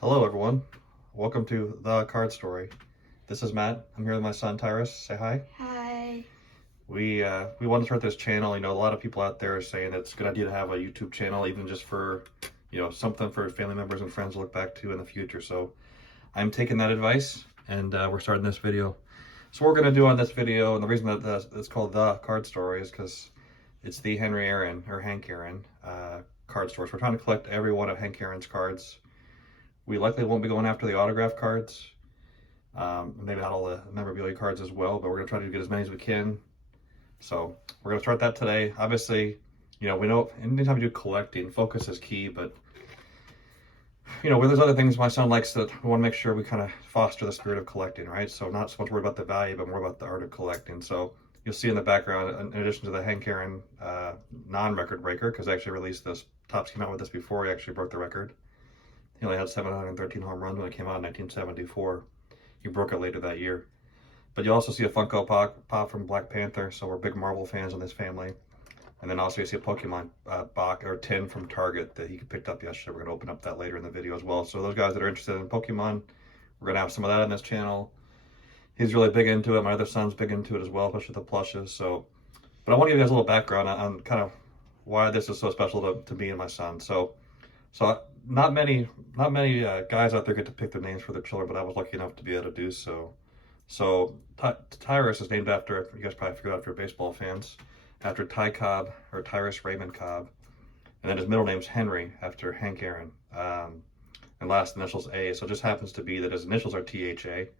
Hello everyone, welcome to The Card Story. This is Matt. I'm here with my son Tyrus. Say hi. Hi. We want to start this channel. You know, a lot of people out there are saying it's a good idea to have a YouTube channel, even just for, something for family members and friends to look back to in the future. So I'm taking that advice, and we're starting this video. So what we're going to do on this video, and the reason that it's called The Card Story is because it's the Henry Aaron, or Hank Aaron, card story. So we're trying to collect every one of Hank Aaron's cards. We likely won't be going after the autograph cards, maybe not all the memorabilia cards as well, but we're going to try to get as many as we can. So we're going to start that today. Obviously, we know anytime you do collecting, focus is key, but where there's other things my son likes, that we want to make sure we kind of foster the spirit of collecting, right? So not so much worried about the value, but more about the art of collecting. So you'll see in the background, in addition to the Hank Aaron non-record breaker, because I actually released this, Topps came out with this before he actually broke the record. He only had 713 home runs when it came out in 1974. He broke it later that year. But you also see a Funko Pop from Black Panther, so we're big Marvel fans in this family. And then also you see a Pokemon box or tin from Target that he picked up yesterday. We're going to open up that later in the video as well. So those guys that are interested in Pokemon, we're going to have some of that on this channel. He's really big into it. My other son's big into it as well, especially the plushes. So, but I want to give you guys a little background on kind of why this is so special to me and my son. So not many guys out there get to pick their names for their children, but I was lucky enough to be able to do so. So Tyrus is named after, you guys probably figured out if you're baseball fans, after Ty Cobb, or Tyrus Raymond Cobb. And then his middle name's Henry, after Hank Aaron. And last initial's A. So it just happens to be that his initials are THA.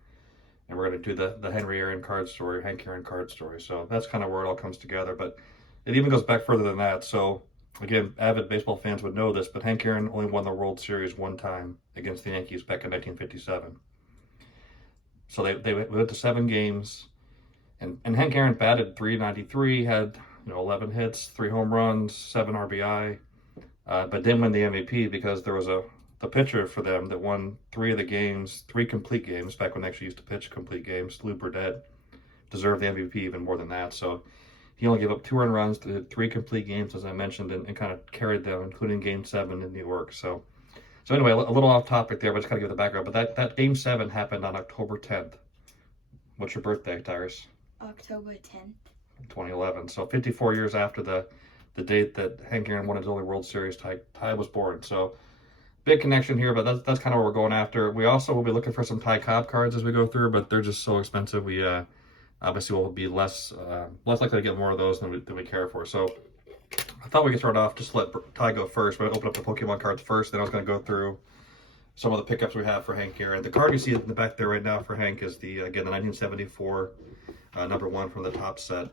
And we're going to do the Henry Aaron card story, Hank Aaron card story. So that's kind of where it all comes together. But it even goes back further than that. So again, avid baseball fans would know this, but Hank Aaron only won the World Series one time against the Yankees back in 1957. So they went to 7 games, and Hank Aaron batted .393, had 11 hits, 3 home runs, 7 RBI, but didn't win the MVP because there was the pitcher for them that won 3 of the games, 3 complete games, back when they actually used to pitch complete games. Lou Burdett deserved the MVP even more than that. So he only gave up 2 earned runs, did 3 complete games, as I mentioned, and kind of carried them, including Game 7 in New York. So anyway, a little off topic there, but just kind of give the background. But that Game 7 happened on October 10th. What's your birthday, Tyrus? October 10th. 2011. So 54 years after the date that Hank Aaron won his only World Series, Ty was born. So big connection here, but that's kind of what we're going after. We also will be looking for some Ty Cobb cards as we go through, but they're just so expensive. We obviously will be less likely to get more of those than we care for. So I thought we could start off, just let Ty go first. We're going to open up the Pokemon cards first, then I was going to go through some of the pickups we have for Hank Aaron. The card you see in the back there right now for Hank is the 1974 number 1 from the Topps set.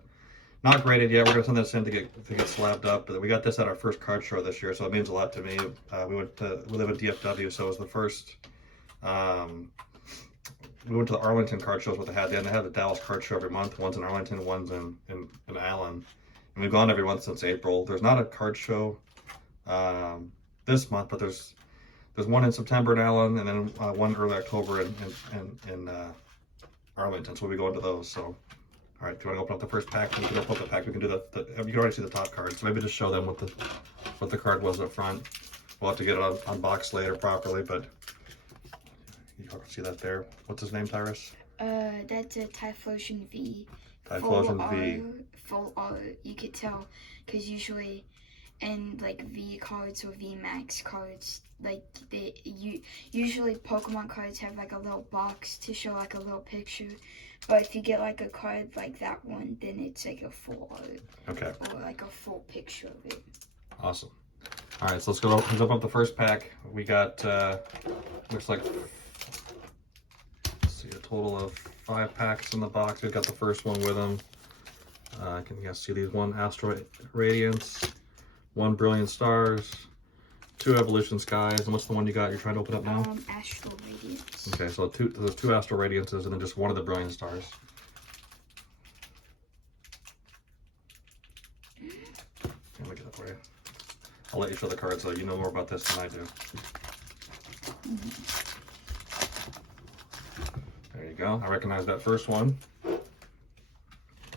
Not graded yet. We're going to send this in to get slabbed up. But we got this at our first card show this year, so it means a lot to me. We live in DFW, so it was the first. We went to the Arlington card shows what they had. They had the Dallas card show every month. One's in Arlington, one's in Allen. And we've gone every month since April. There's not a card show this month, but there's one in September in Allen, and then one early October in Arlington. So we'll be going to those. So, all right, do you want to open up the first pack? We can open up the pack. We can do you can already see the top card. So maybe just show them what the card was up front. We'll have to get it unboxed later properly, but you can see that there. What's his name, Tyrus? That's a Typhlosion V. Typhlosion V. Full art, you could tell, because usually in like V cards or V Max cards, like usually Pokemon cards have like a little box to show like a little picture, but if you get like a card like that one, then it's like a full art. Okay. Or like a full picture of it. Awesome. All right, so let's open up the first pack. We got looks like, let's see, a total of 5 packs in the box. We've got the first one with them. Can you guys see these? 1 Astro Radiance, 1 Brilliant Stars, 2 Evolution Skies, and what's the one you got you're trying to open up now? Astral Radiance. Okay, so there's 2 Astral Radiances and then just 1 of the Brilliant Stars. Let me get that for you. I'll let you show the card so you know more about this than I do. There you go. I recognize that first one.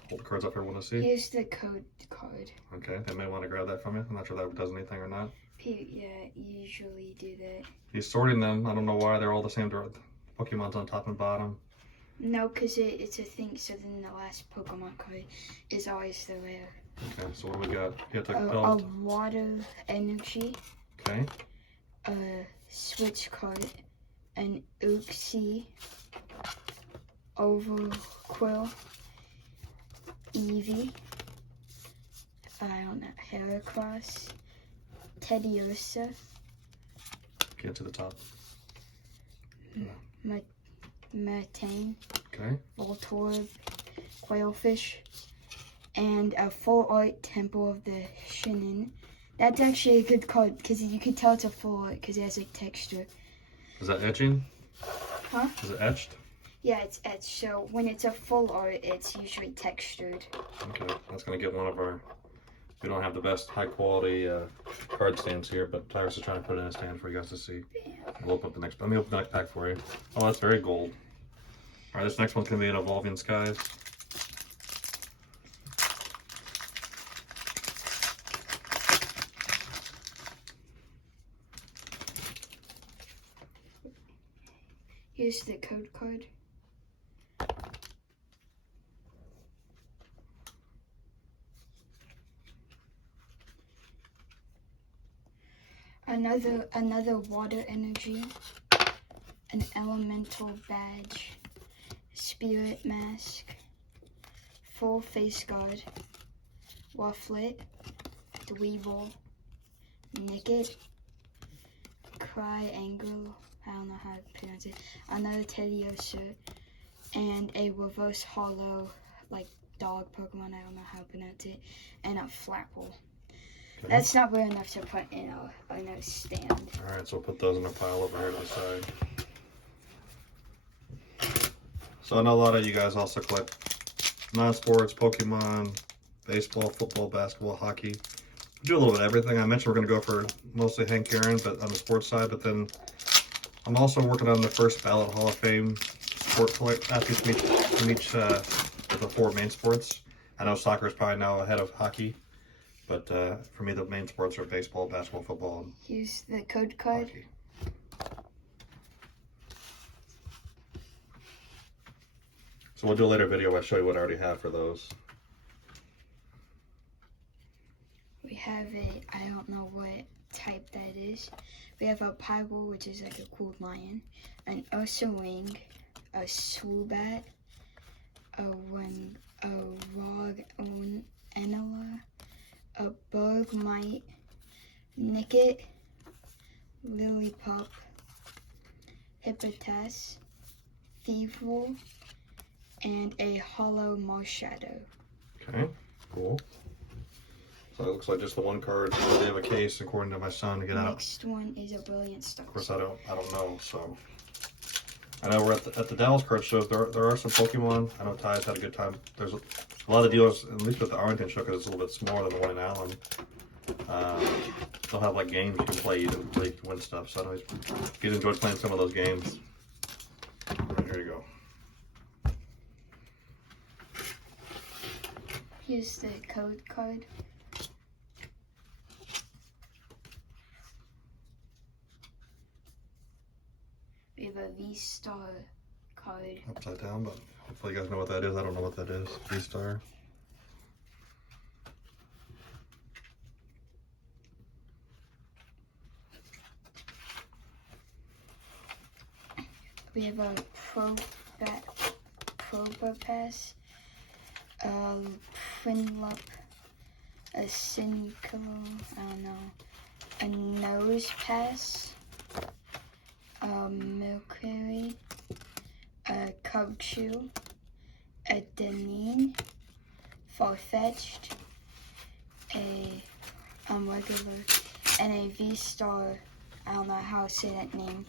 Hold the cards up for everyone to see. Here's the code card. Okay, they may want to grab that from you. I'm not sure if that does anything or not. Yeah, usually do that. He's sorting them. I don't know why they're all the same. Pokemon's on top and bottom. No, because it's a thing, so then the last Pokemon card is always the rare. Okay, so what do we got? You have to A build. water energy, Okay. a switch card, an Uxie, Overquill, Eevee, I don't know, Heracross, Teddiursa, Get to the top. Metane, Okay. Voltorb, Quailfish, and a full art Temple of the Shinin. That's actually a good card because you can tell it's a full art because it has like texture. Is that etching? Huh? Is it etched? Yeah, it's etched. So when it's a full art, it's usually textured. Okay, that's gonna get one of our. We don't have the best high quality card stands here, but Tyrus is trying to put it in a stand for you guys to see. We'll open up the next. Let me open the next pack for you. Oh, that's very gold. All right, this next one's gonna be an Evolving Skies. Here's the code card. Another water energy, an elemental badge, spirit mask, full face guard, Wafflet, Dweevil, Nicket, Cryangler, I don't know how to pronounce it, another Teddiursa, and a reverse hollow, like dog Pokemon, I don't know how to pronounce it, and a Flapple. Okay. That's not good enough to put in a stand. All right, so we'll put those in a pile over here to the side. So I know a lot of you guys also collect non-sports, Pokemon, baseball, football, basketball, hockey. We do a little bit of everything. I mentioned we're going to go for mostly Hank Aaron, but on the sports side. But then I'm also working on the first ballot Hall of Fame sport athletes from each of the 4 main sports. I know soccer is probably now ahead of hockey, but for me the main sports are baseball, basketball, football, and Here's the code card. hockey. So we'll do a later video where I show you what I already have for those. We have I don't know what type that is. We have a Pyro, which is like a cool lion, an Ursaring, a Swoobat, a Rog Enela, a Bergmite, Nicket, Lillipup, Hippotas, Thievul, and a Hollow Marshadow. Okay, cool. So it looks like just the one card. They have a case, according to my son, to get out. Next one is a Brilliant Star. Of course, I don't know. So I know we're at the Dallas card shows. There are some Pokemon. I know Ty's had a good time. There's a lot of dealers, at least with the Arlington show, because it's a little bit smaller than the one in Allen. They'll have like games you can play until you can win stuff. So I know he's enjoyed playing some of those games. Right, here you go. Here's the code card. We have a V-Star card. Upside down, but hopefully you guys know what that is. I don't know what that is. V-Star. We have a Probopass, a Prinlup, a Cincolo, I don't know, a Nose Pass, a Milcery, a Cubchoo, a Deneen, Farfetch'd, a regular, and a V-Star, I don't know how to say that name.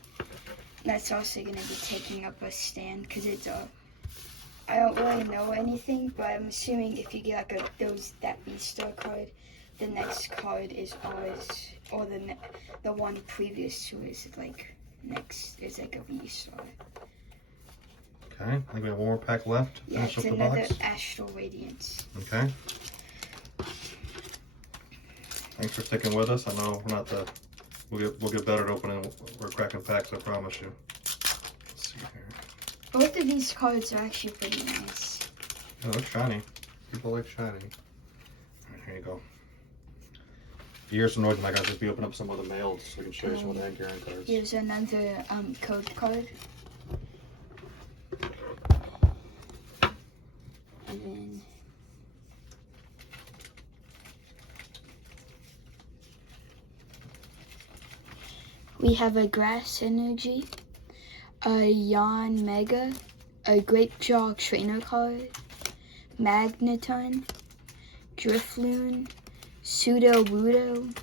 That's also going to be taking up a stand because it's I don't really know anything, but I'm assuming if you get like that V-Star card, the next card is always, or the one previous to is like next is like a V-Star. Okay, I think we have one more pack left. Yeah, Finish it's up the another box. Astral Radiance. Okay. Thanks for sticking with us. I know we're not the, we'll get better at opening or cracking packs, I promise you. Let's see here. Both of these cards are actually pretty nice. Oh, they're shiny. People like shiny. All right, here you go. Years annoyed when I got to just be opening up some of the mail so I can show you some of the Hank Aaron cards. Here's another code card. And then we have a Grass Energy, a Yon Mega, a Grapejaw Trainer card, Magneton, Drifloon, Sudowoodo,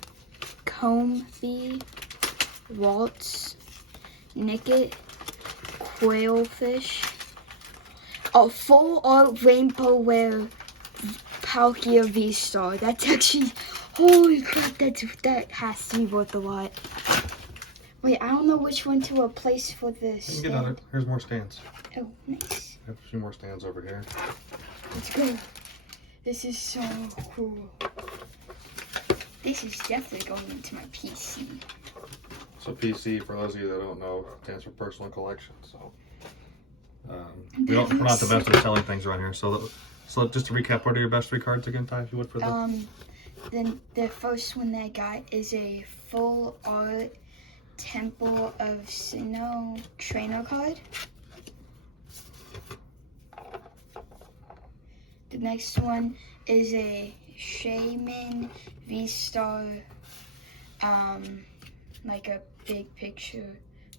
Comfy, Waltz, Nickit, Quailfish, a full art rainbow wear Palkia V-Star. That's actually, holy crap, that has to be worth a lot. Wait, I don't know which one to replace for this. You can get another. Here's more stands. Oh, nice. I have a few more stands over here. Let's go. This is so cool. This is definitely going into my PC. So PC, for those of you that don't know, stands for personal collection. So we're not the best at selling things around here. So just to recap, what are your best 3 cards again, Ty? If you would for the Then the first one that I got is a full art Temple of Sinnoh trainer card. The next one is a Shaman V-Star, like a big picture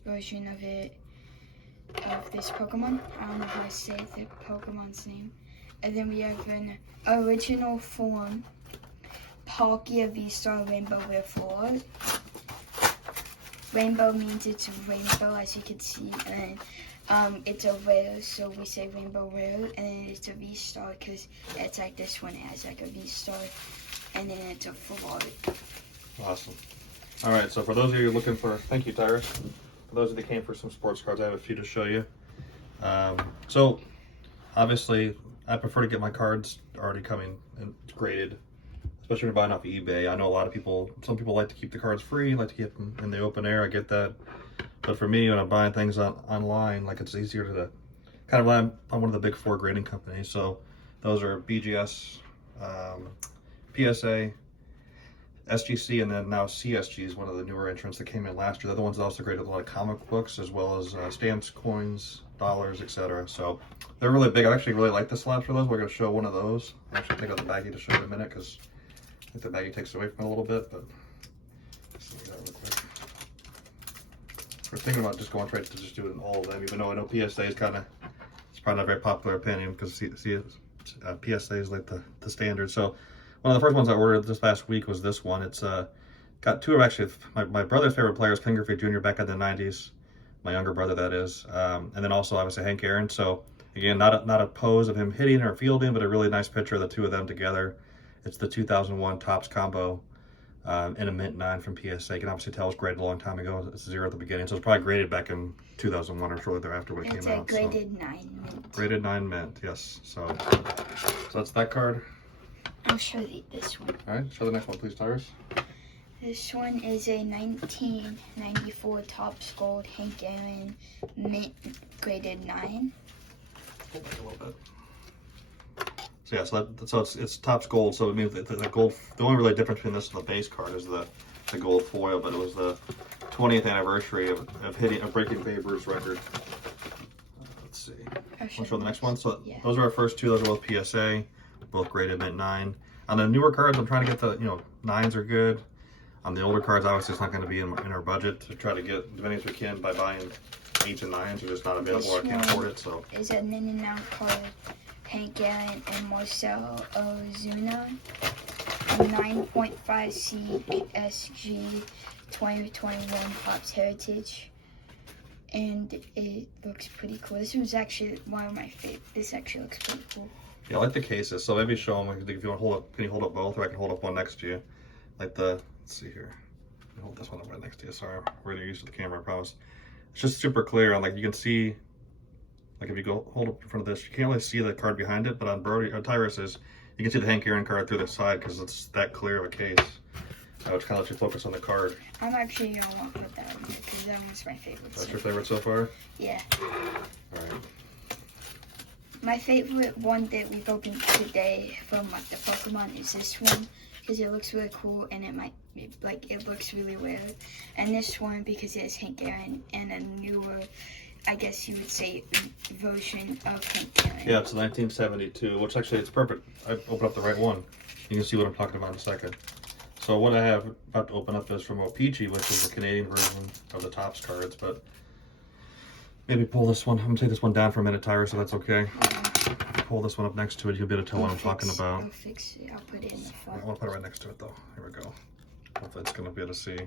version of it, of this Pokemon. I don't know how to say the Pokemon's name. And then we have an original form Palkia V-Star Rainbow Rare Full Art. Rainbow means it's a rainbow, as you can see, and it's a rare, so we say rainbow rare, and then it's a V-Star because it's like this one, it has like a V-Star, and then it's a full art. Awesome. All right, so for those of you looking for, thank you, Tyrus. For those of you that came for some sports cards, I have a few to show you. So obviously, I prefer to get my cards already coming and graded. Especially when you're buying off eBay. I know a lot of people, some people like to keep the cards free, like to keep them in the open air. I get that. But for me, when I'm buying things online, like it's easier to kind of rely on one of the big 4 grading companies. So those are BGS, PSA, SGC, and then now CSG is one of the newer entrants that came in last year. They're the ones that also graded a lot of comic books as well as stamps, coins, dollars, etc. So they're really big. I actually really like the slabs for those. We're going to show one of those. I'll actually take out the baggie to show you in a minute because I think the baggie takes away from it a little bit, but let's look at that real quick. We're thinking about just going straight to just doing all of them, even though I know PSA is kind of, it's probably not a very popular opinion because PSA is like the standard. So one of the first ones I ordered this last week was this one. It's got 2 of actually my brother's favorite players, Ken Griffey Jr. back in the 90s, my younger brother that is, and then also obviously Hank Aaron. So again, not a pose of him hitting or fielding, but a really nice picture of the 2 of them together. It's the 2001 Topps combo in a mint 9 from PSA. You can obviously tell it was graded a long time ago. It's 0 at the beginning, so it's probably graded back in 2001 or shortly thereafter when it came out. It's a graded 9 mint. Graded 9 mint, yes. So that's that card. I'll show you this one. All right, show the next one, please, Tyrus. This one is a 1994 Topps Gold Hank Aaron mint graded 9. Hold back a little bit. So yeah, so it's Topps Gold. So it means that the gold. The only really difference between this and the base card is the gold foil. But it was the 20th anniversary of breaking Babe Ruth's record. Let's see. I'll show the next one. So yeah. Those are our first 2. Those are both PSA, both graded mint 9. On the newer cards, I'm trying to get the 9s are good. On the older cards, obviously it's not going to be in our budget to try to get as many as we can by buying 8s and 9s. They're just not available. I can't afford it. So is an in and out card. Hank Aaron and Marcel Ozuna, 9.5 CSG 2021 Pops Heritage, and it looks pretty cool. This was actually one of my favorites. This actually looks pretty cool. Yeah, I like the cases. So maybe show them if you want to hold up. Can you hold up both, or I can hold up one next to you? Like let's see here. Let me hold this one up right next to you. Sorry, we're getting used to the camera. I promise. It's just super clear, and like you can see. Like if you go hold up in front of this, you can't really see the card behind it, but on Tyrus's, you can see the Hank Aaron card through the side because it's that clear of a case. which kind of lets you focus on the card. I'm actually gonna want to put that on there because that one's my favorite. That's your favorite so far? Yeah. All right. My favorite one that we've opened today from like the Pokemon is this one because it looks really cool and it looks really weird. And this one because it has Hank Aaron and a newer, I guess you would say, version of Hank Aaron. Yeah, it's 1972, which actually it's perfect. I opened up the right one. You can see what I'm talking about in a second. So what I have about to open up is from O-Pee-Chee, which is the Canadian version of the Topps cards, but maybe pull this one. I'm gonna take this one down for a minute, Tyra, so that's okay. Pull this one up next to it. You'll be able to tell what I'm talking about. I'll fix it. I'll put it in the front. I want to put it right next to it though. Here we go. Hopefully it's gonna be able to see.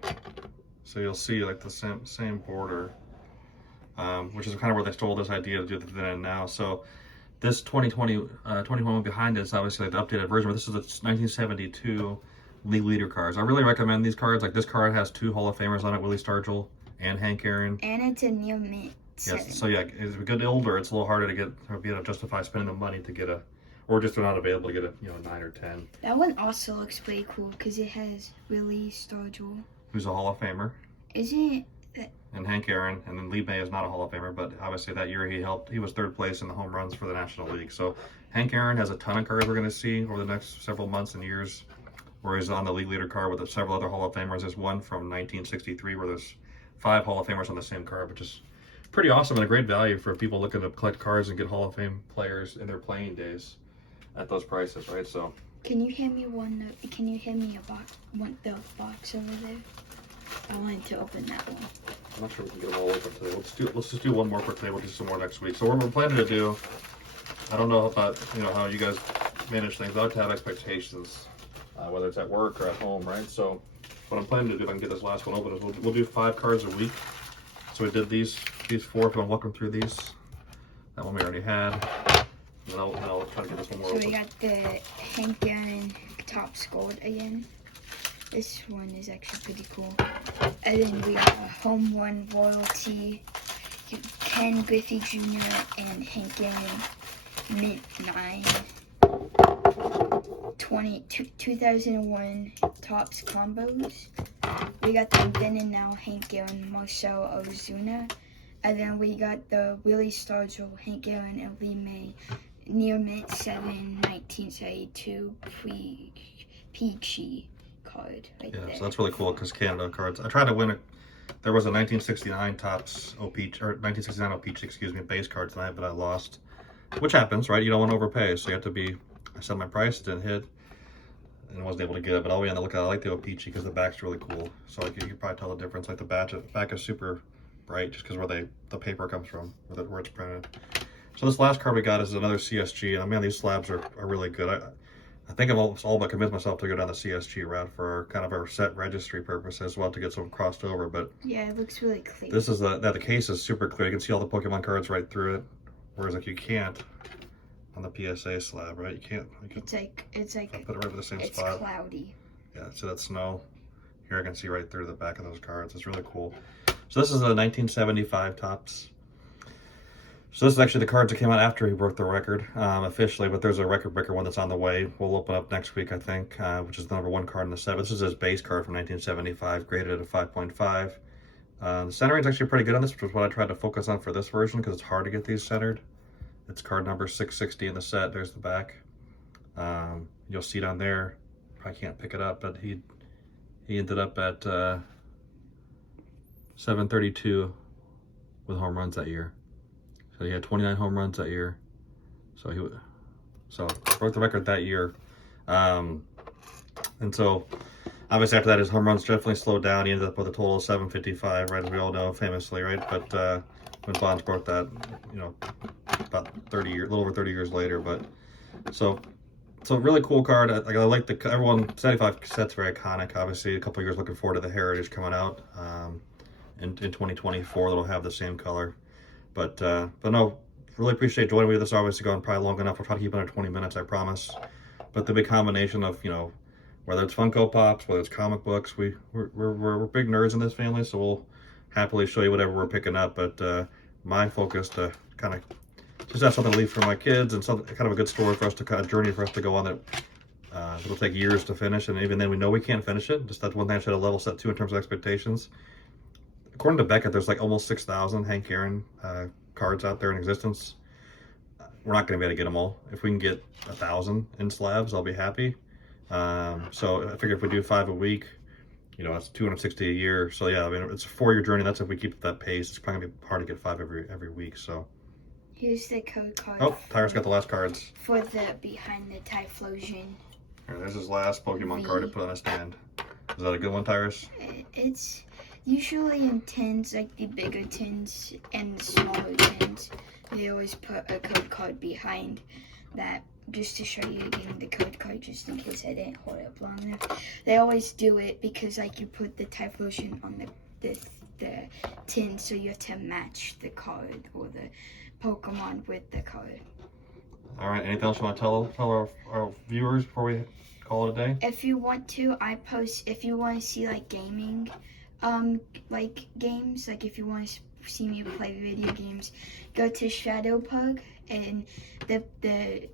So you'll see like the same border, which is kind of where they stole this idea to do the then and now. So this 2021 behind it is obviously like the updated version, but this is the 1972 League Leader cards. I really recommend these cards. Like this card has 2 Hall of Famers on it, Willie Stargell and Hank Aaron. And it's a near mint. Yes, so yeah, as we get older, it's a little harder to be able to justify spending the money to get or just they're not available to get a 9 or 10. That one also looks pretty cool because it has Willie Stargell, who's a Hall of Famer. Isn't it? And Hank Aaron, and then Lee May is not a Hall of Famer, but obviously that year he was 3rd place in the home runs for the National League. So Hank Aaron has a ton of cards we're going to see over the next several months and years, where he's on the League Leader card with several other Hall of Famers. There's one from 1963 where there's 5 Hall of Famers on the same card, which is pretty awesome and a great value for people looking to collect cards and get Hall of Fame players in their playing days at those prices, right? So can you hand me one? Can you hand me the box over there? I wanted to open that one. I'm not sure we can get them all open today. Let's just do one more for today. We'll do some more next week. So what we're planning to do, I don't know about how you guys manage things. I like to have expectations, whether it's at work or at home, right? So what I'm planning to do, if I can get this last one open, is we'll do 5 cards a week. So we did these 4. If you want to walk them through these, that one we already had. And then I'll try to get this one more open. open. So we got the Hank Aaron Topps Gold again. This one is actually pretty cool. And then we got a Home Run Royalty, Ken Griffey Jr. and Hank Aaron Mint 9. 2001 Topps combos. We got the then and now Hank Aaron Marcell Ozuna. And then we got the Willie Stargell, Hank Aaron, and Lee May near mint 7 1972 Peachy card right there. So that's really cool because Canada cards. I tried to win there was a 1969 Topps O-Pee-Chee, or 1969 O-Pee-Chee, excuse me, base card tonight, but I lost. Which happens, right? You don't want to overpay, so you have to be. I set my price, didn't hit, and wasn't able to get it. But all we had to look at, I like the O-Pee-Chee because the back's really cool. So you can probably tell the difference. Like the back is super bright just because where the paper comes from, where it's printed. So this last card we got is another CSG, and man, these slabs are really good. I think I'm all but convinced myself to go down the CSG route for kind of our set registry purpose as well to get some crossed over. But yeah, it looks really clear. This is the case is super clear. You can see all the Pokemon cards right through it, whereas like you can't on the PSA slab, right? You can't. It's like put it right in the same spot. It's cloudy. Yeah, so that's snow. Here I can see right through the back of those cards. It's really cool. So this is a 1975 Topps. So this is actually the cards that came out after he broke the record officially, but there's a record breaker one that's on the way. We'll open up next week, I think, which is the number 1 card in the set. This is his base card from 1975, graded at a 5.5. The centering is actually pretty good on this, which is what I tried to focus on for this version because it's hard to get these centered. It's card number 660 in the set. There's the back. You'll see down there. I can't pick it up, but he ended up at 732 with home runs that year. So he had 29 home runs that year. So he broke the record that year. And so obviously after that his home runs definitely slowed down. He ended up with a total of 755, right, as we all know famously, right? But when Bonds broke that, about 30 years, a little over 30 years later. But so really cool card. I like everyone. 75 set's very iconic. Obviously, a couple years looking forward to the Heritage coming out in 2024. That'll have the same color. But no, really appreciate joining me. This is obviously going probably long enough. We'll try to keep it under 20 minutes, I promise. But the big combination of whether it's Funko Pops, whether it's comic books, we're big nerds in this family, so we'll happily show you whatever we're picking up. But my focus to kind of just have something to leave for my kids and kind of a good story for us to kind of journey for us to go on that It'll take years to finish, and even then we know we can't finish it. Just that's one thing I should have level set to in terms of expectations. According to Beckett, there's like almost 6,000 Hank Aaron cards out there in existence. We're not going to be able to get them all. If we can get 1,000 in slabs, I'll be happy. So I figure if we do 5 a week, you know, that's 260 a year. So yeah, I mean, it's a 4-year journey. That's if we keep that pace. It's probably gonna be hard to get 5 every week. So Here's the code card. oh, Tyra's got the last cards. For the behind the Typhlosion. Here, there's his last Pokemon card to put on a stand. Is that a good one, Tyrus? It's usually in tins, like the bigger tins and the smaller tins. They always put a code card behind that, just to show you again the code card, just in case I didn't hold it up long enough. They always do it because like you put the Typhlosion on the tin, so you have to match the card or the Pokemon with the card. All right. Anything else you want to tell our viewers before we call it a day? If you want to, I post. If you want to see like gaming, like games, like if you want to see me play video games, go to Shadow Pug, and the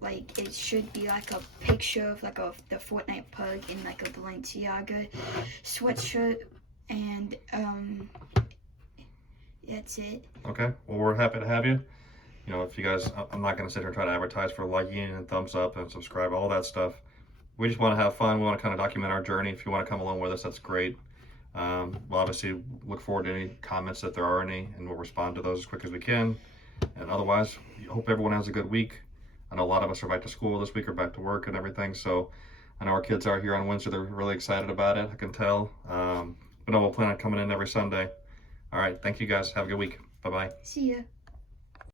like it should be like a picture of like the Fortnite pug in like a Balenciaga sweatshirt, and that's it. Okay. Well, we're happy to have you. You know, if you guys, I'm not going to sit here and try to advertise for liking and thumbs up and subscribe, all that stuff. We just want to have fun. We want to kind of document our journey. If you want to come along with us, that's great. We'll obviously look forward to any comments if there are any, and we'll respond to those as quick as we can. And otherwise, I hope everyone has a good week. I know a lot of us are back to school this week or back to work and everything, so I know our kids are here on Wednesday. They're really excited about it, I can tell. But no, we'll plan on coming in every Sunday. All right, thank you guys. Have a good week. Bye-bye. See ya.